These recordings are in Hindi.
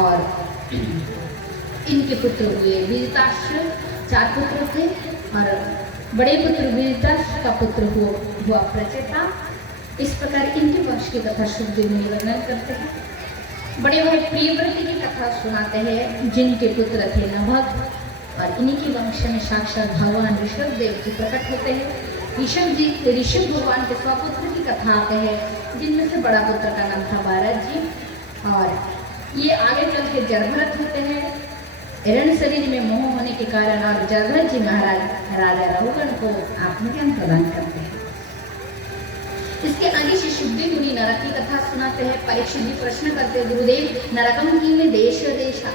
और इनके पुत्र हुए वीरताश्र, 4 पुत्र थे, और बड़े पुत्र वीरताश्र का पुत्र हुआ प्रचेता। इस प्रकार इनके वंश की कथा सुखदेव मुनि वर्णन करते हैं। बड़े भाई प्रियव्रत की कथा सुनाते हैं, जिनके पुत्र थे नभग, और इन्हीं के वंश में साक्षात भगवान ऋषभ देव जी प्रकट होते हैं। ऋषभ भगवान के स्वपुत्र की कथा आते हैं, जिनमें से बड़ा पुत्र का नाम था भारत जी, और ये आगे चल के जरभरत होते हैं। हिरण शरीर में मोह होने के कारण और जरभरत जी महाराज राजा रघुगण को आत्मज्ञान प्रदान करते हैं। इसके आगे श्री सुखदेव मुनि नरक की कथा सुनाते हैं। परीक्षित जी प्रश्न करते, गुरुदेव नरकम की में देश देशा।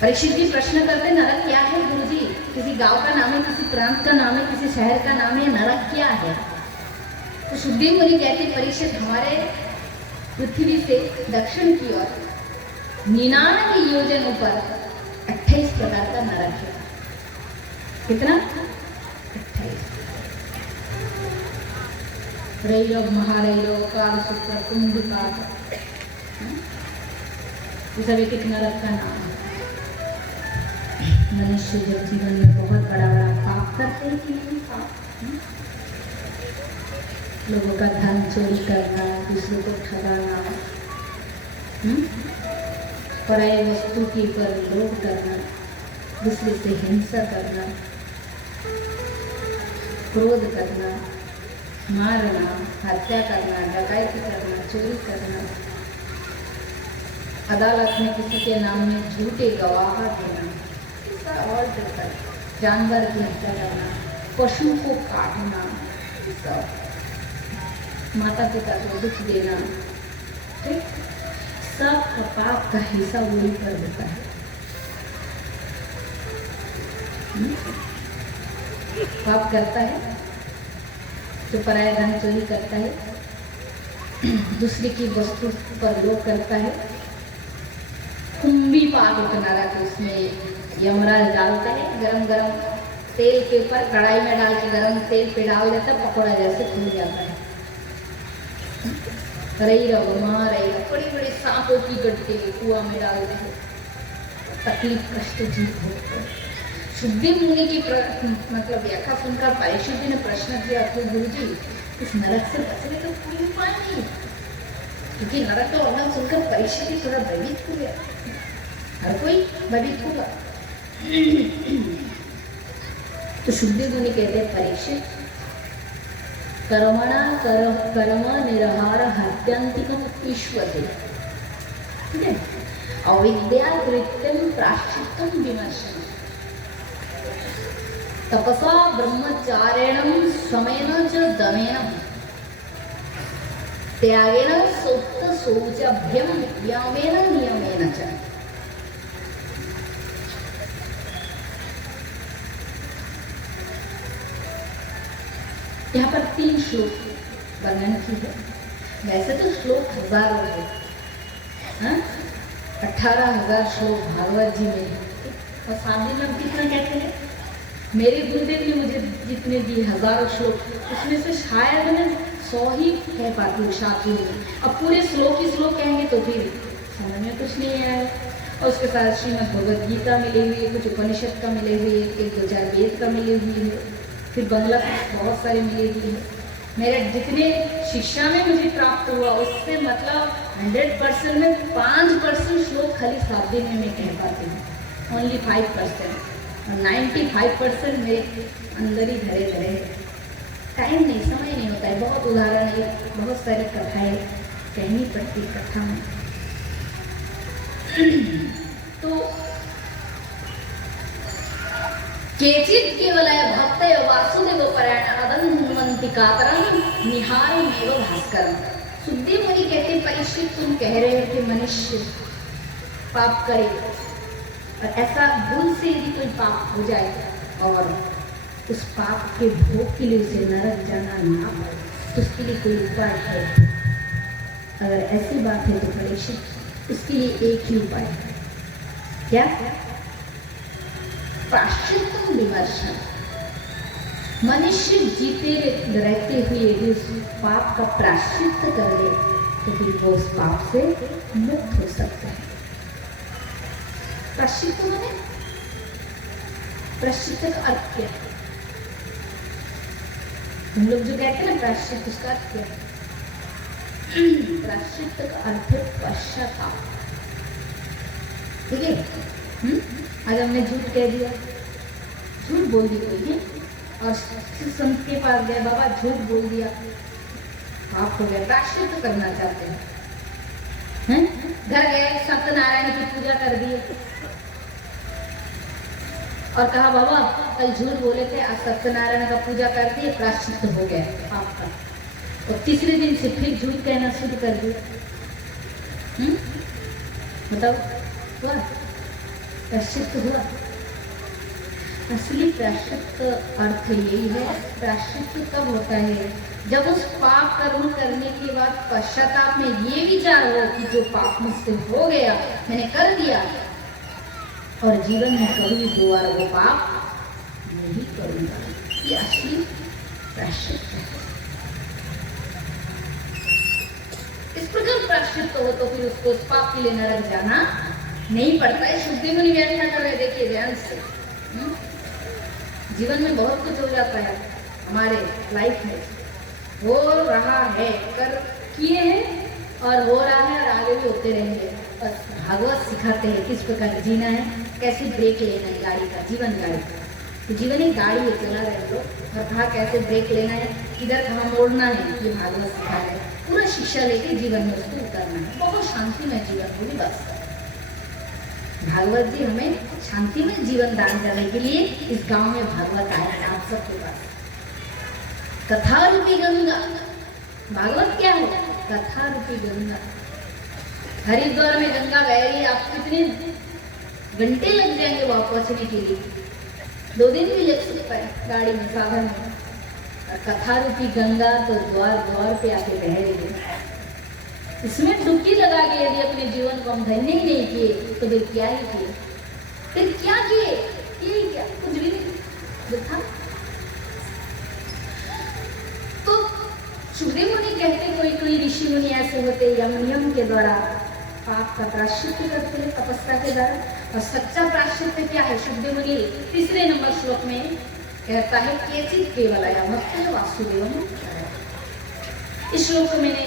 परीक्षित जी प्रश्न करते, नरक क्या है गुरुजी? किसी गांव का नाम है, किसी प्रांत का नाम है, किसी शहर का नाम है, नरक क्या है? तो सुखदेव मुनि कहते, परीक्षित हमारे पृथ्वी से दक्षिण की ओर 99 योजनों पर 28 प्रकार का नरक है। कितना? 28। रैलोक, महारैलोक, कालसूत्र, कुंभिपाक, ये सब एक नरक का नाम है। मनुष्य जब जीवन में बहुत बड़ा बड़ा पाप करते हैं कि नहीं, पाप लोगों का धन चोरी करना, दूसरों को ठगाना, पराये वस्तु के ऊपर लोभ करना, दूसरे से हिंसा करना, क्रोध करना, मारना, हत्या करना, डकैती करना, चोरी करना, अदालत में किसी के नाम में झूठे गवाह देना, और जानवर की हत्या करना, पशु को काटना, माता पिता को दुख देना, ठीक, सब पाप का हिस्सा वही कर देता है। पाप करता है तो पराया धन चोरी करता है, दूसरे की वस्तु पर लोभ करता है। कुंभी पाक एक नरक, उसमें यमराज डालते हैं गरम गरम तेल के ऊपर, कढ़ाई में डाल के गरम तेल पे डाल देता, पकौड़ा जैसे फूल जाता है। बड़ी बड़ी सांपों की गड्ढे कुआं में डालते हैं, तकलीफ कष्ट जीत होते। सुखदेव मुनि की मतलब व्याख्या सुनकर परीक्षित जी ने प्रश्न किया, तो गुरुजी इस नरक से बचने का कोई उपाय नहीं? क्योंकि नरक का वर्णन सुनकर परीक्षित जी थोड़ा भयभीत हो गया, हर कोई भयभीत होगा। तो सुखदेव मुनि कहते हैं, परीक्षित कर्मणा कर्म निरहार हत्यांतिकम ईश्वरे, ठीक है, अविद्या कृत्यम प्राश्चित्यम विमर्शन, तपसा ब्रह्मचारेण स्वमेन च दमेन त्यागेन सोक्त शौचभ्यम यमेन नियमेन च। यहाँ पर 3 श्लोक वर्णन की है। वैसे तो श्लोक हजारों है, 18,000 श्लोक भागवत जी में है, और शादी में कितना कहते हैं? मेरे गुरुदेव ने मुझे जितने दिए हजारों श्लोक, उसमें से शायद मैं 100 ही कह पाती हूँ शादी में। अब पूरे श्लोक ही श्लोक कहेंगे तो फिर समझ में कुछ नहीं आएगा। और उसके साथ श्रीमद् भगवद गीता मिले हुए, कुछ उपनिषद का मिले हुए, 1-2-4 वेद का मिले हुए है, फिर बंगला बहुत सारे मिले हुए हैं। मेरे जितने शिक्षा में मुझे प्राप्त हुआ उससे मतलब 100% में 5% श्लोक खाली शादी में मैं कह पाती हूँ, ओनली 5%, और 95% मेरे अंदर ही धरे धरे। टाइम नहीं, समय नहीं होता है, बहुत उदाहरण है, बहुत सारी कथाएं कहनी पड़ती कथा में। तो केचित् केवलय भक्तय वासुदेव परायण अदन्वन्ति कातरं निहारमेव भास्करं। सुखदेव मुनि कहते, परीक्षित तुम कह रहे हो कि मनुष्य पाप करे, और ऐसा भूल से यदि कोई पाप हो जाए और उस पाप के भोग के लिए उसे नरक जाना ना पड़े, तो उसके लिए कोई उपाय है? अगर ऐसी बात है तो परीक्षित उसके लिए एक ही उपाय है। क्या? प्रायश्चित्तम विमर्शन। मनुष्य जीते रहते हुए यदि उस पाप का प्रायश्चित्त कर ले तो फिर वो उस पाप से मुक्त हो सकता है। प्रायश्चित माने प्रायश्चित का अर्थ क्या है? हम लोग जो कहते हैं ना प्रायश्चित, उसका अर्थ क्या है? प्रायश्चित का अर्थ है पश्चाताप। ठीक है? आज हमने झूठ कह दिया, झूठ बोल दी कोई है और संत के पास गए, बाबा झूठ बोल दिया, पाप हो गया, प्रायश्चित करना चाहते हैं? घर गए, सत्यनारायण की पूजा कर दी और कहा बाबा कल झूठ बोले थे, आज सत्यनारायण का पूजा कर दिए, प्रायश्चित हो गया पाप का। और तीसरे दिन से फिर झूठ कहना शुरू कर दिया। बताओ हुआ? प्रायश्चित हुआ? असली प्रायश्चित अर्थ यही है। प्रायश्चित कब होता है? जब उस पाप कर्म करने के बाद पश्चाताप में ये विचार हो कि जो पाप मुझसे हो गया मैंने कर दिया और जीवन में कभी दोबारा वो पाप नहीं करूंगा। ये असली प्रायश्चित है। इस प्रकार प्रायश्चित हो तो फिर उसको उस पाप के लिए नरक जाना नहीं पड़ता है। शुद्धि मुनि व्याख्या कर रहे, देखिए ध्यान से। जीवन में बहुत कुछ हो जाता है हमारे लाइफ में, हो रहा है, कर किए हैं और हो रहा है और आगे भी होते रहेंगे। बस भागवत सिखाते हैं किस प्रकार जीना है, कैसे ब्रेक लेना है गाड़ी का, जीवन गाड़ी का। तो जीवन एक गाड़ी है, चला रहे हम लोग, और कहाँ कैसे ब्रेक लेना है, किधर कहाँ मोड़ना है, ये भागवत सिखा रहे हैं। पूरा शिक्षा लेके जीवन में उसको उतरना है। बहुत शांतिमय जीवन होगी। बस भागवत जी हमें शांतिमय जीवन दान करने के लिए इस गांव में भागवत आए हैं आप सबके पास। कथा रूपी गंगा, भागवत क्या है? कथा रूपी गंगा। हरिद्वार में गंगा बह रही है, आप कितने घंटे लग जाएंगे वहां पहुंचने के लिए? 2 दिन भी लग सकता है गाड़ी में, साधन में। और कथा रूपी गंगा तो द्वार द्वार पे आके बह रही है। इसमें डुबकी लगा के यदि अपने जीवन को हम धन्य ही नहीं किए तो फिर क्या ही किए? फिर क्या किए? ये क्या? कुछ भी नहीं जो था। तो सुखदेव मुनि कहते, कोई कोई ऋषि मुनि ऐसे होते यम नियम के द्वारा पाप का प्रायश्चित करते हैं तपस्या के द्वारा। और सच्चा प्रायश्चित क्या है? सुखदेव मुनि 3 नंबर श्लोक में कहता है, केचित केवलया भक्त वासुदेवम। इस श्लोक को मैंने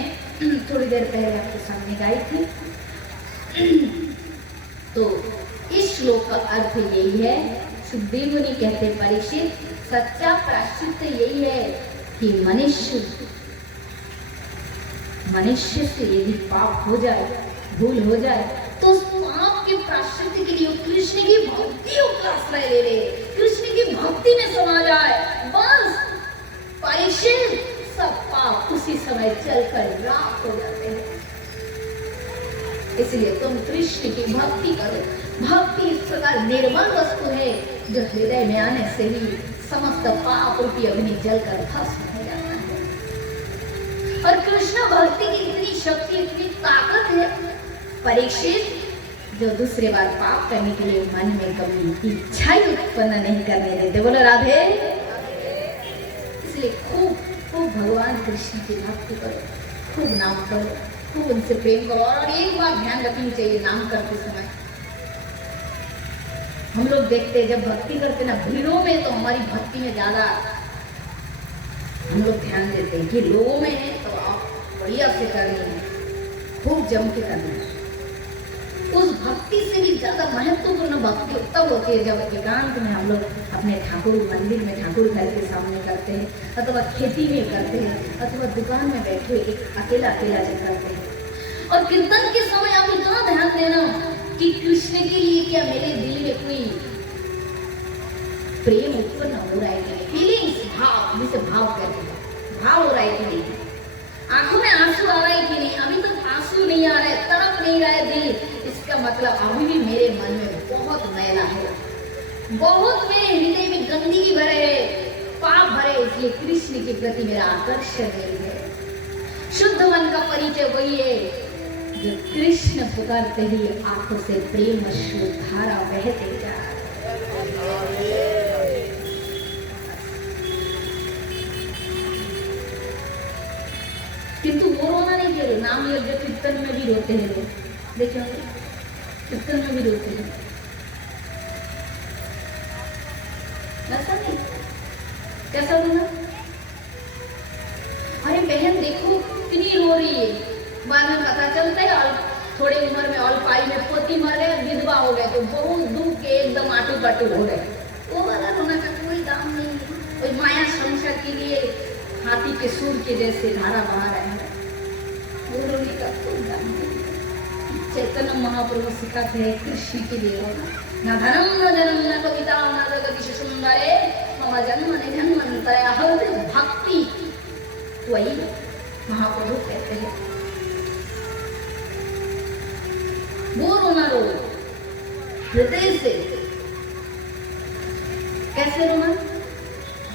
थोड़ी देर पहले आपके सामने गाई थी। तो इस श्लोक का अर्थ यही है, सुखदेव मुनि कहते परीक्षित, सच्चा प्रायश्चित यही है कि मनुष्य से यदि पाप हो जाए, भूल हो जाए, तो उस पाप के प्रायश्चित के लिए कृष्ण की भक्ति का आश्रय ले ले, कृष्ण की भक्ति में समा जाए। बस परीक्षित, सब पाप उसी समय चलकर राख हो जाते हैं। इसलिए तुम कृष्ण की भक्ति करो। भक्ति इस प्रकार निर्मल वस्तु है जो हृदय में आने से ही समस्त पाप रूपी अग्नि जलकर भस्म हो जाता है। और कृष्ण भक्ति की इतनी शक्ति, इतनी ताकत है परीक्षित, जो दूसरे बार पाप करने के लिए मन में कभी इच्छा ही उत्पन्न नहीं करने देते। बोलो राधे। इसलिए खूब भगवान कृष्ण की भक्ति करो, खूब नाम करो, खूब उनसे प्रेम करो। और एक बात ध्यान रखनी चाहिए, नाम करते समय हम लोग देखते जब भक्ति करते ना भीड़ों में, तो हमारी भक्ति में ज्यादा हम लोग ध्यान देते हैं कि लोगों में है तो आप बढ़िया से करनी है, खूब जम के करना है। उस भक्ति से भी ज्यादा महत्वपूर्ण भक्ति तब होती है जब एकांत में हम लोग अपने ठाकुर मंदिर में, ठाकुर घर के सामने करते हैं, अथवा खेती में करते हैं, अथवा दुकान में बैठे एक अकेला जब करते हैं। और कीर्तन के समय आप इतना ध्यान देना कि कृष्ण के लिए क्या मेरे दिल में कोई प्रेम उत्पन्न हो रहा है कि नहीं, फीलिंग्स, भाव, जिसे भाव कहते हैं, भाव हो रहा है कि नहीं, आंखों में आंसू आ रहा है कि नहीं। अभी तक आंसू नहीं आ रहा है, तड़प नहीं रहा है दिल, इसका मतलब अभी भी मेरे मन में बहुत मैला है, बहुत मेरे हृदय में गंदगी भरे है, पाप भरे, इसलिए कृष्ण के प्रति मेरा आकर्षण नहीं है। शुद्ध मन का परिचय वही है जो कृष्ण पुकारते ही आंखों से प्रेम धारा बहते जा। किंतु वो रोना नहीं चाहिए। नाम यज्ञ कीर्तन में भी रोते हैं लोग, देखिए कीर्तन में भी रोते हैं, ऐसा नहीं, कैसा रोना? अरे बहन देखो कितनी रो रही है, बाद में पता चलता है और थोड़ी उम्र में अल्पाई में पोती मर गए, विधवा हो गए, तो बहुत दुख के एकदम आटू पाटू हो गए। वो वाला रोना का कोई दाम नहीं, कोई माया संसार के लिए हाथी के सूर के जैसे धारा बहा रहे हैं, वो रोने का कोई दाम नहीं। चैतन्य महाप्रभु सिखाते हैं कृष्ण के लिए रोना, न धनम न जन्म न कविता न जगदीश सुंदरे मम जन्म न जन्मांतरे भक्ति, वही महाप्रभु कहते हैं। वो रोना रो हृदय से, कैसे रोना?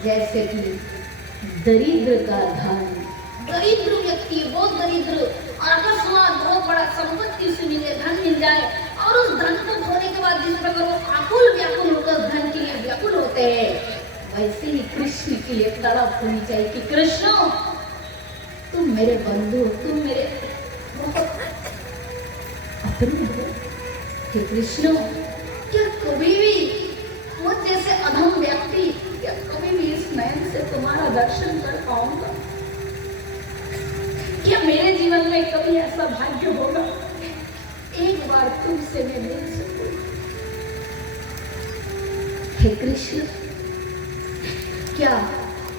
जैसे कि दरिद्र का धन, दरिद्र व्यक्ति बहुत दरिद्र और अकस्मात बहुत बड़ा संपत्ति उसे मिले, धन मिल जाए और उस धन को खोने के बाद जिस प्रकार वो आकुल व्याकुल होकर धन के लिए व्याकुल होते हैं, वैसे ही कृष्ण के लिए तड़प होनी चाहिए कि कृष्ण तुम मेरे बंधु, तुम मेरे बहुत अपने हो। कि कृष्ण क्या कभी भी मुझ जैसे अधम व्यक्ति क्या कभी भी इस नयन से तुम्हारा दर्शन कर पाऊंगा? क्या मेरे जीवन में कभी ऐसा भाग्य होगा एक बार तुमसे मैं मिल सकूं? हे कृष्ण, क्या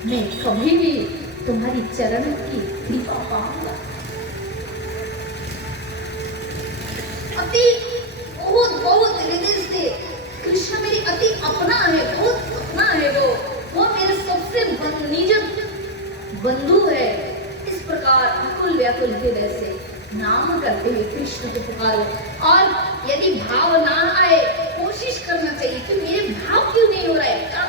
मैं कभी भी तुम्हारी चरण की कृपा पाऊंगा? अति बहुत बहुत हृदय से कृष्ण मेरी अति अपना है, बहुत अपना है, वो मेरे सबसे निज बंधु है। इस प्रकार अकुल व्याकुल हृदय से नाम करते हुए कृष्ण को पुकारो। और यदि भाव ना आए, कोशिश करना चाहिए कि मेरे भाव क्यों नहीं हो रहा है,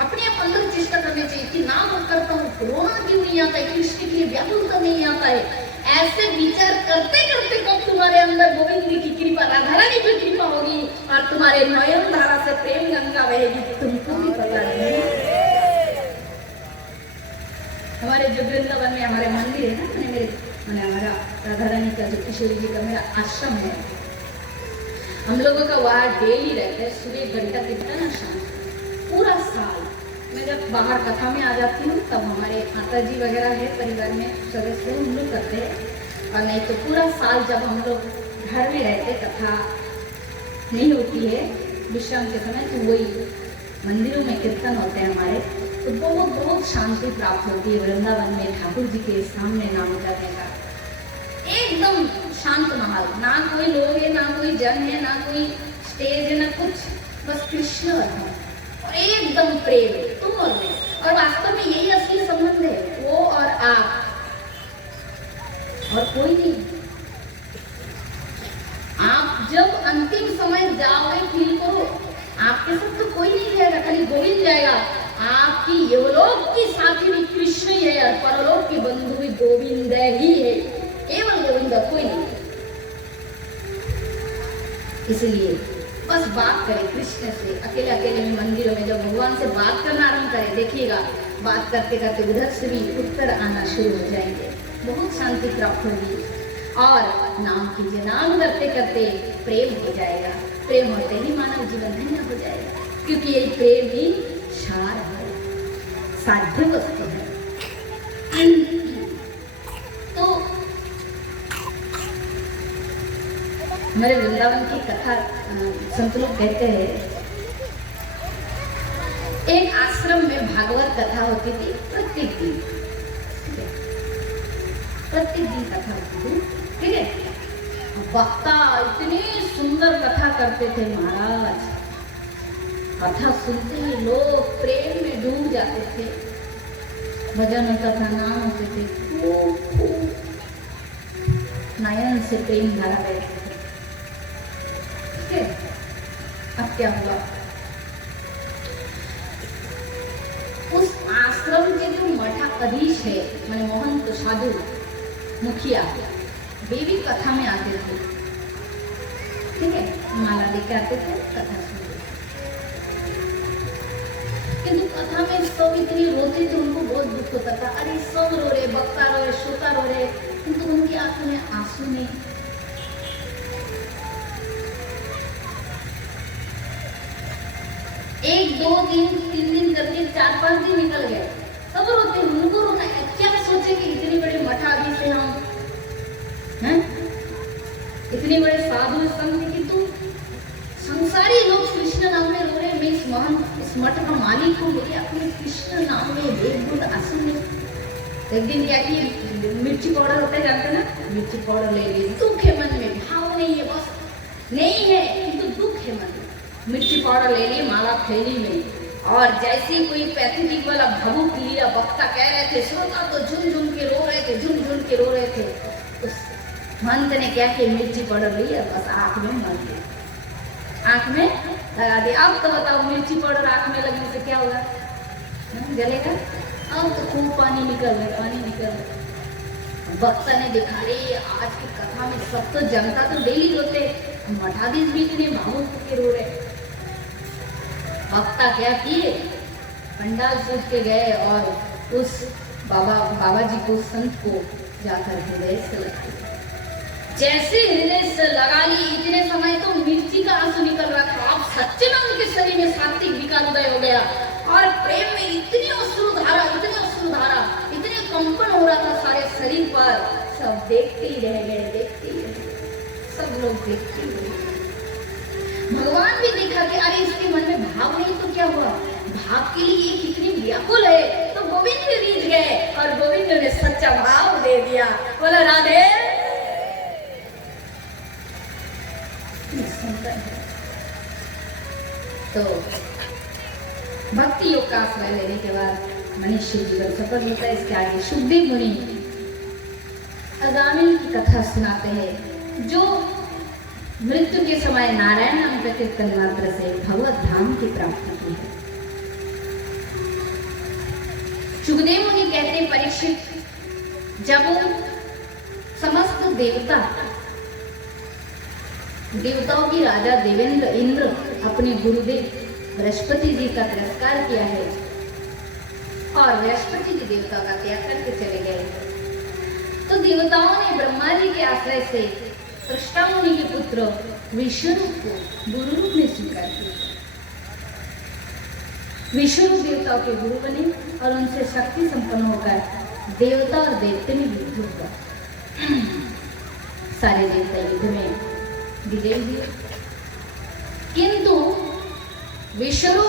अपने आप अंदर चेष्टा करनी चाहिए कि नाम करता हूँ, रोना क्यों नहीं आता है, कृष्ण के लिए व्याकुलता नहीं आता है। ऐसे विचार करते करते कब तुम्हारे अंदर गोविंद की कृपा, राधा रानी की कृपा होगी और तुम्हारे नयन धारा से प्रेम गंगा बहेगी, तुमको भी पता नहीं। हमारे जो वृंदावन में हमारे मंदिर है ना, मैंने हमारा राधा रानी का जो किशोरी जी का मेरा आश्रम है, हम लोगों का वहाँ डेली रहता है, सुबह घंटा कीर्तन ना शाम पूरा साल। मैं जब बाहर कथा में आ जाती हूँ तब हमारे माता जी वगैरह है परिवार में सदस्य, हम लोग करते हैं, और नहीं तो पूरा साल जब हम लोग घर में रहते कथा नहीं होती है विश्राम के समय, तो वही मंदिरों में कीर्तन होते हैं हमारे, तो बहुत बहुत शांति प्राप्त होती है वृंदावन में ठाकुर जी के सामने नाम करने का। एकदम शांत माहौल, ना कोई लोग है, ना कोई जन है, ना कोई स्टेज है, ना कुछ, बस कृष्ण और एकदम प्रेम तुम और मैं। और वास्तव में यही असली संबंध है, वो और आप, और कोई नहीं। आप जब अंतिम समय जाओगे फील करो, आपके साथ तो कोई नहीं जाएगा, खाली गोविंद जाएगा। आपकी यवलोक की साथी भी कृष्ण ही है और परलोक की बंधु भी गोविंद ही है, केवल गोविंद, कोई नहीं। इसलिए बस बात करें कृष्ण से, अकेले अकेले में मंदिरों में जब भगवान से बात करना आरंभ करें, देखिएगा बात करते करते उधर से भी उत्तर आना शुरू हो जाएंगे, बहुत शांति प्राप्त होगी। और नाम कीजिए, नाम करते करते प्रेम हो जाएगा, प्रेम होते ही मानव जीवन धन्य हो जाएगा, क्योंकि यही प्रेम ही सार है, साध्य वस्तु है। तो हमारे वृंदावन की कथा संत लोग कहते हैं, एक आश्रम में भागवत कथा होती थी प्रत्येक दिन, प्रत्येक दिन कथा होती थी, ठीक है। वक्ता इतनी सुंदर कथा करते थे महाराज, कथा सुनते ही लोग प्रेम में डूब जाते थे, भजन होता था, नाम होते थे, नयन से प्रेम धारा बहती थी। अब क्या हुआ, उस आश्रम के जो मठाधीश है, मैंने महंत साधु मुखिया, वे भी कथा में आते थे, ठीक है, माला लेके आते थे, कथा सुनते थे। किंतु कथा में सब इतनी रोते थे, उनको बहुत दुख होता था, अरे सब रो रहे, बक्ता रो रहे, श्रोता रो रहे, किंतु उनकी आंखों में आंसू नहीं। 1 2 3 दिन करके 4 5 दिन निकल गए, सब रोते, उनको रोना है। क्या सोचे कि इतनी बड़ी मठाधी से हम हैं, इतने बड़े साधु संत की तू, संसारी लोग कृष्ण नाम में रो रहे, मैं इस मठ का मालिक हूँ, मेरे अपने कृष्ण नाम में वेद बुद्ध असुर। एक दिन क्या किए, मिर्ची पाउडर होता है जानते ना, मिर्ची पाउडर ले लिए, दुख है मन में, भाव नहीं है, बस नहीं है किंतु दुख है मन में, मिर्ची पाउडर ले लिए, माला थैली में, और जैसे कोई पैथेटिक वाला भावुक लिया, वक्ता कह रहे थे, श्रोता तो झुम के रो रहे थे, झुम के रो रहे थे। उस महंत ने क्या किया, मिर्ची पाउडर लिया, बस आंख में मर गया, आंख में लगा दिया। अब तो बताओ मिर्ची पाउडर आंख में लगने से क्या होगा, जलेगा? अब तो खूब पानी निकल रहा, पानी निकल रहा। वक्ता ने दिखा रही, आज की कथा में सब तो जनता तो डेली रोते, मठाधीश भी इतने भावुक के रो रहे। वक्ता क्या किए, पंडाल सूख के गए और उस बाबा जी को, संत को जाकर हृदय से लगा लिया। जैसे हृदय से लगा ली, इतने समय तो मिर्ची का आंसू निकल रहा था, अब सच्चे में उनके शरीर में सात्विक विकार उदय हो गया, और प्रेम में इतनी अश्रुधारा, इतने कंपन हो रहा था सारे शरीर पर। सब देखते ही रह गए, देखते ही रह गए, सब लोग देखते ही रह गए। भगवान भी देखा कि अरे इसके मन में भाव नहीं तो क्या हुआ, भाव के लिए कितनी व्याकुल है, तो गोविंद भी रीझ गए और गोविंद ने सच्चा भाव दे दिया। बोला राधे। तो भक्ति योग का आश्रय लेने के बाद मनुष्य जीवन सफल होता है। इसके आगे सुखदेव मुनि अगामिल की कथा सुनाते हैं, जो मृत्यु के समय नारायण नाम का कीर्तन मात्र से भगवत धाम की प्राप्ति की है। सुखदेव मुनि कहते हैं, परीक्षित, जब समस्त देवताओं की राजा देवेंद्र इंद्र अपने गुरुदेव बृहस्पति जी का तिरस्कार किया है और बृहस्पति जी देवता का त्याग करके चले गए, तो देवताओं ने ब्रह्मा जी के आश्रय से त्वष्टा मुनि के पुत्र विष्णु को गुरु रूप में स्वीकार किया। विष्णु देवताओं के गुरु बने और उनसे शक्ति संपन्न होकर देवता और दैत्य में युद्ध हुआ। सारे देवता युद्ध में विजय हुए, किंतु विष्णु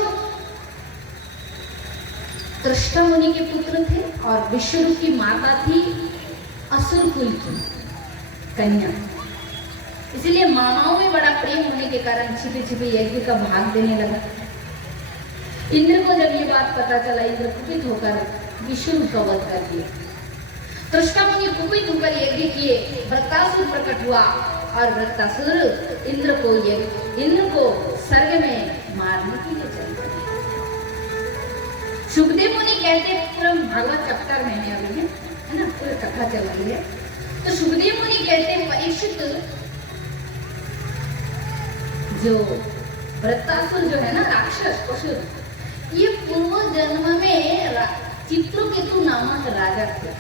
त्वष्टा मुनि के पुत्र थे और विष्णु की माता थी असुर कुल की कन्या, इसलिए मामाओं में बड़ा प्रेम होने के कारण छिपे छिपे यज्ञ का भाग देने लगा। इंद्र को जब ये बात पता चला, इंद्र कुपित होकर विष्णु का वध कर दिया। त्वष्टा मुनि कुपित होकर यज्ञ किए, वृत्तासुर प्रकट हुआ और वृत्तासुर इंद्र को स्वर्ग में मारने के लिए चल पड़े। सुखदेव मुनि कहते पूरा भागवत चैप्टर में है अभी, है ना, पूरी कथा चल रही है। तो सुखदेव मुनि कहते हैं, परीक्षित, जो वृत्तासुर जो है ना, राक्षस असुर, ये पूर्व जन्म में चित्रकेतु नामक राजा थे।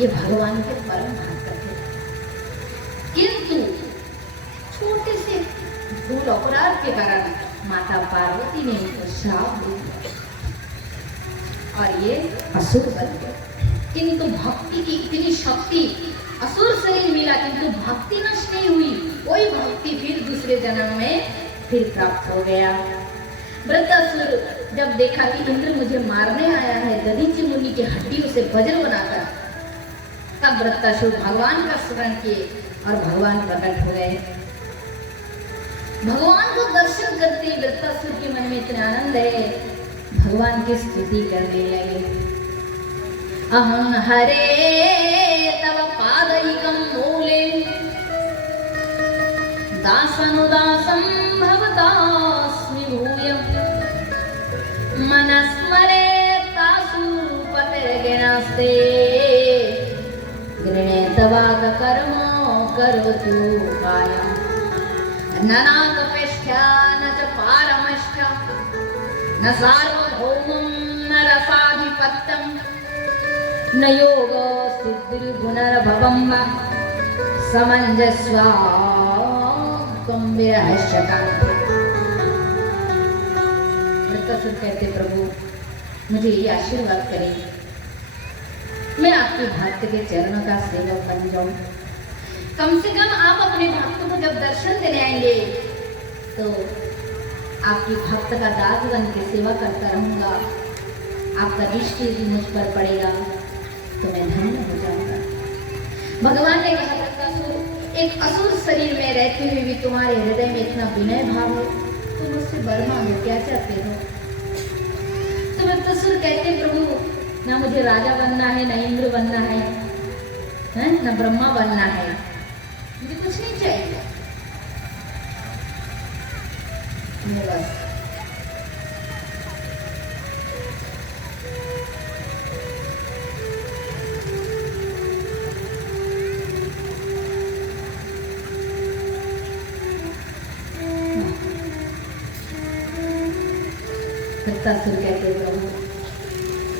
ये भगवान के परम भक्त थे, किंतु छोटे से भूल अपराध के कारण माता पार्वती ने उनको श्राप दे दिया और ये असुर बन गए। किंतु भक्ति की इतनी शक्ति, असुर शरीर मिला किंतु भक्ति नष्ट नहीं हुई, वही भक्ति फिर दूसरे जन्म में फिर प्राप्त हो गया। वृत्तासुर जब देखा कि इंद्र मुझे मारने आया है, दधीचि मुनि की हड्डियों से वज्र बनाकर, तब वृत्तासुर भगवान का स्मरण किए और भगवान प्रकट हो गए। भगवान को दर्शन करते वृत्तासुर के मन में इतना आनंद है, भगवान की स्तुति करने लगे। अहं हरे तव पादैकं मूले दासनुदासं भवतास्मि भूयम् मनस्मरे तासुपतिर्गिणास्ते गृणे तवाक कर्मो करोतु कायम् ननाकपेष्ठा न च पारमष्ठा न सार्वभौमं न रसाधिपत्यं न योग सिद्धिर्गुणर्भवं वा समञ्जस्वा त्वं विरहश्यताम्। भक्तासुर कहते प्रभु मुझे ये आशीर्वाद करें, मैं आपके भक्त के चरणों का सेवक बन जाऊं। कम से कम आप अपने भक्त को जब दर्शन देने आएंगे तो आपकी भक्त का दास बन के सेवा करता रहूंगा, आपका दृष्टि भी मुझ पर पड़ेगा तो मैं धन्य हो जाऊंगा। भगवान ने कहा भक्तासुर, एक असुर शरीर में रहते हुए भी तुम्हारे हृदय में इतना विनय भाव है, तुम मुझसे वर मांगो, क्या चाहते हो? तो भक्तासुर कहते प्रभु ना मुझे राजा बनना है, ना इंद्र बनना है, ना ब्रह्मा बनना है, मुझे कुछ नहीं चाहिए, बस भक्तासुर कहते प्रभु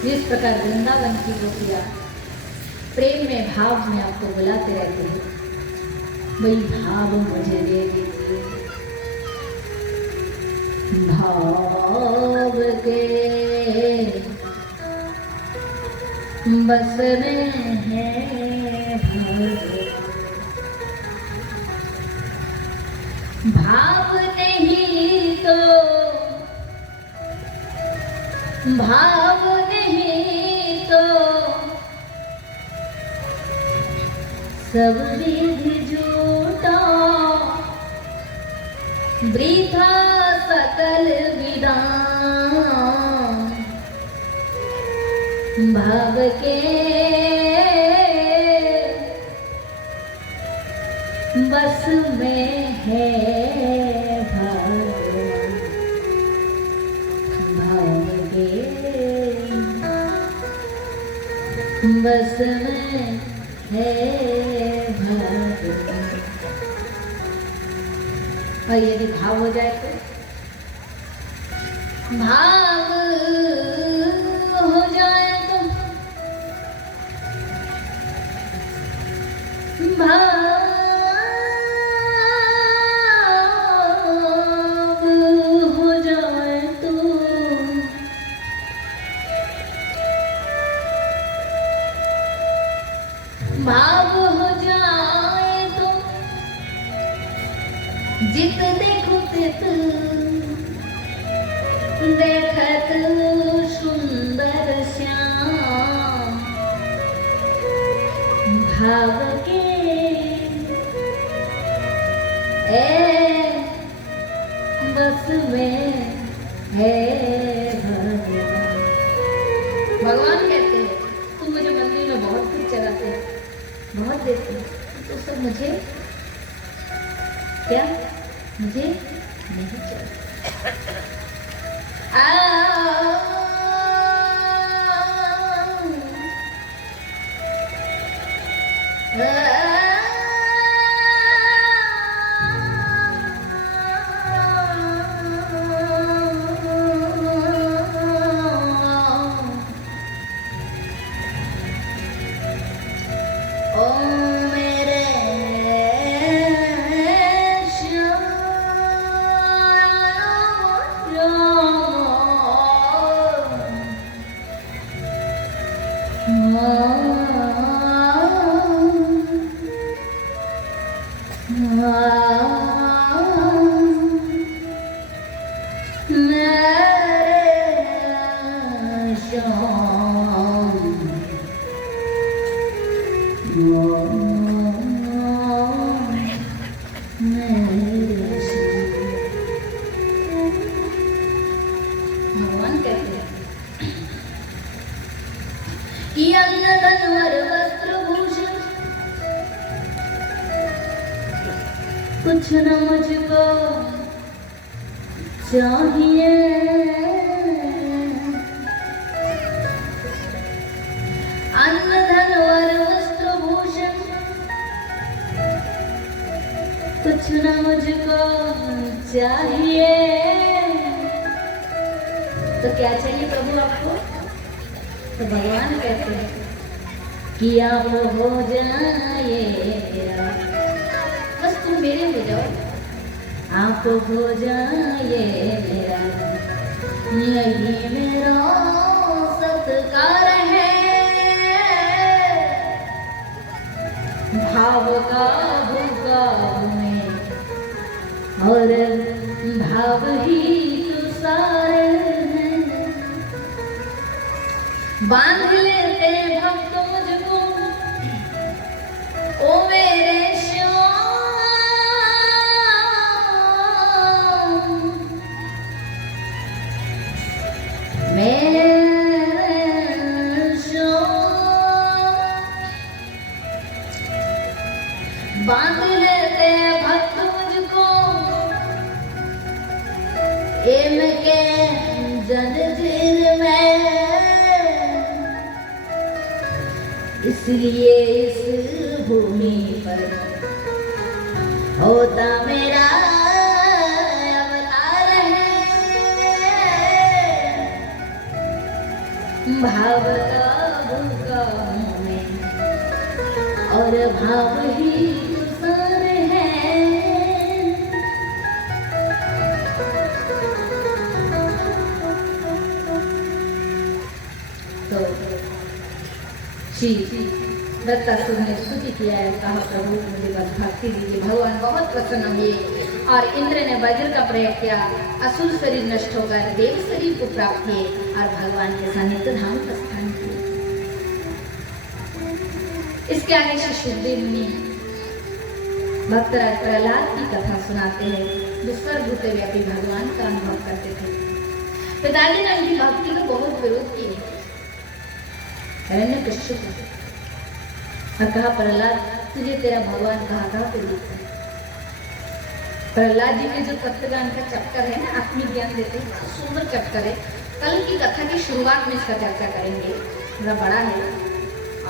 जिस प्रकार वृंदावन की गोपियां प्रेम में भाव में आपको बुलाते रहते हैं, वही भाव मुझे दे दीजिए। भाव के बस में है भाव नहीं तो भाव नहीं तो सब विधि झूठा, वृथा सकल विधान। भाव के बस में है भगवान, भाव के बस में है भगवान। और यदि भाव हो जाए तो भाव हो जाए तो भाव हो जाए तो भाव हो जाए तो जित देखो तित देखत सुंदर श्याम। भाव के बस में है भगवान। भगवान कहते हैं तुम मुझे मंदिर में बहुत कुछ चलाते हैं, बहुत देते हैं, तो सब मुझे क्या मुझे नहीं चाहिए। भगवान कहते हैं कि अन्न धन वर वस्त्र भूषण कुछ न मुझको चाहिए। अन्न धन वर वस्त्र भूषण कुछ न मुझको चाहिए। तो क्या चाहिए प्रभु आपको? तो भगवान कहते हैं कि आप हो जाए मेरा, बस तुम मेरे हो जाओ, आप हो जाए मेरा, यही मेरा सत्कार है, भाव का भूखा मैं और भाव ही तो सारे हैं। बांध लेते भक्त मुझको ओ मेरे बांध लेते भक्त मुझको एम के जंजीर में, इसलिए इस भूमि पर होता मेरा अवतार है। भाव का भूखा हूँ मैं और भाव ही श्री दत्तासुर ने स्तुति किया है, कहा प्रभु मुझे बस भक्ति दीजिए। भगवान बहुत प्रसन्न हुए और इंद्र ने वज्र का प्रयोग किया, असुर शरीर नष्ट होकर देव शरीर को प्राप्त किए और भगवान के सानिध्य धाम प्रस्थान किए। इसके आगे श्री सुखदेव मुनि भक्तराज प्रहलाद की कथा सुनाते हैं, जो सर्वभूत व्यापी भगवान का अनुभव करते थे। पिताजी ने उनकी भक्ति को बहुत विरोध किया और कहा प्रहलाद तुझे तेरा भगवान कहाँ पे दिखता है। प्रहलाद जी के जो तत्वज्ञान का चक्कर है ना, आत्मिक ज्ञान देते हैं, सुंदर चक्कर है। कल की कथा की शुरुआत में इसका चर्चा करेंगे, थोड़ा बड़ा है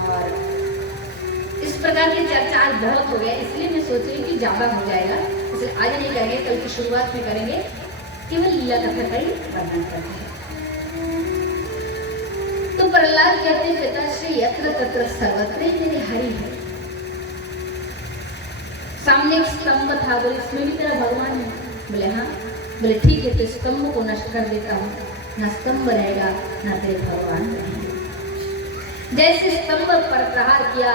और इस प्रकार की चर्चा आज बहुत हो गया, इसलिए मैं सोच रही हूँ कि ज्यादा हो जाएगा, इसलिए आज नहीं करेंगे, कल की शुरुआत में करेंगे। केवल लीला कथा का ही वर्णन करते हैं। तो प्रहलाद कहते पिताश्री यत्र तत्र सर्वत्र मेरे हरि है। सामने एक स्तंभ था, बोले इसमें भी तेरा भगवान है। बोले हाँ। बोले ठीक है, तो स्तंभ को नष्ट कर देता हूँ, ना स्तंभ रहेगा ना तेरे भगवान रहेंगे। जैसे स्तंभ पर प्रहार किया,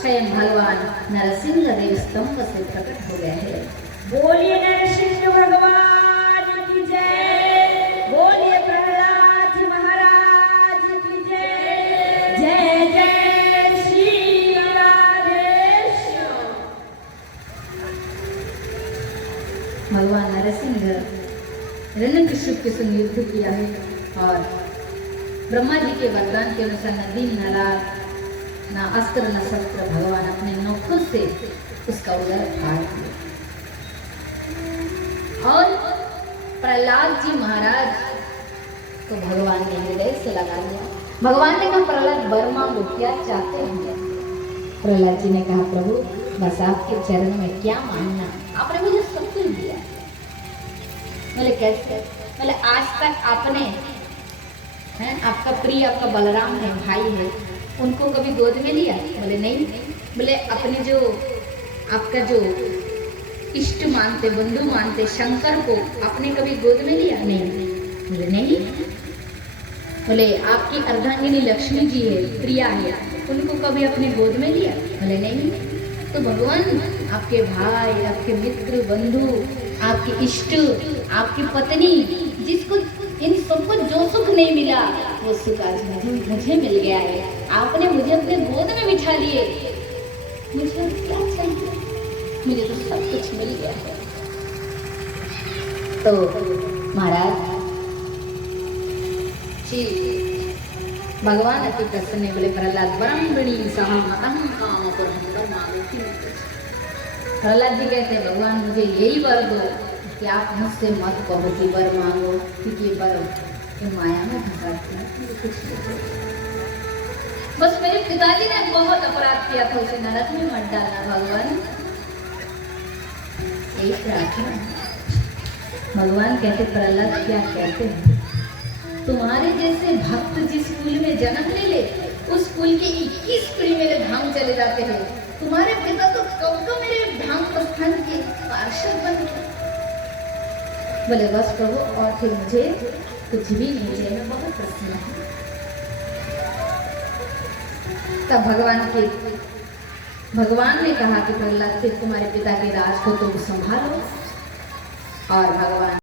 स्वयं भगवान नरसिंह देव स्तंभ से प्रकट हो गए हैं। बोलिए नरसिंह भगवान की जय, बोलिए प्रहलाद महाराज की जय। जय जय श्री राधेश्याम। भगवान नरसिंह हिरण्यकश्यप के संग युद्ध किया है और ब्रह्मा जी के वरदान के अनुसार न दिन न रात, न अस्त्र न शस्त्र, भगवान अपने नौखों से उसका उदर फाड़ दिया। और प्रहलाद जी महाराज को भगवान ने हृदय से लगा लिया। भगवान ने कहा प्रहलाद वर मांगो, क्या चाहते हैं? प्रहलाद जी ने कहा प्रभु बस आपके चरण में क्या मांगना, आपने मुझे सब कुछ दिया। बोले कैसे? बोले आज तक आपने हैं, आपका प्रिय आपका बलराम है, भाई है, उनको कभी गोद में लिया? बोले नहीं। बोले अपने जो आपका जो इष्ट मानते, बंधु मानते शंकर को आपने कभी गोद में लिया? नहीं। बोले नहीं। बोले आपकी अर्धांगिनी लक्ष्मी जी है, प्रिया है, उनको कभी अपने गोद में लिया? बोले नहीं। तो भगवान आपके भाई, आपके मित्र, बंधु, आपके इष्ट, आपकी पत्नी, जिसको इन सबको जो सुख नहीं मिला वो सुख आज मुझे मिल गया है। आपने मुझे अपने गोद में बिठा लिए, मुझे क्या चाहिए? मुझे तो सब कुछ मिल गया है। तो महाराज जी भगवान अति प्रसन्न बोले प्रहलाद ब्रह्मणी काम प्रहलाद जी कहते हैं भगवान मुझे यही वर दो कि आप मुझसे मत कहो कि वर मांगो, क्योंकि वर के माया में फंसाती है, कुछ नहीं। बस मेरे पिताजी ने बहुत अपराध किया था, उसे नरक में मत डालना भगवान, यही प्रार्थना। भगवान कहते प्रहलाद क्या कहते हैं, तुम्हारे जैसे भक्त जिस कुल में जन्म ले ले उस कुल के 21 पीढ़ी मेरे धाम चले जाते हैं। तुम्हारे पिता तो कब का मेरे धाम प्रस्थान के पार्षद बन गए। बोले बस प्रभु और फिर मुझे कुछ भी नहीं है, मैं बहुत प्रसन्न हूँ। तब भगवान ने कहा कि प्रहलाद, फिर तुम्हारे पिता के राज को तुम संभालो। और भगवान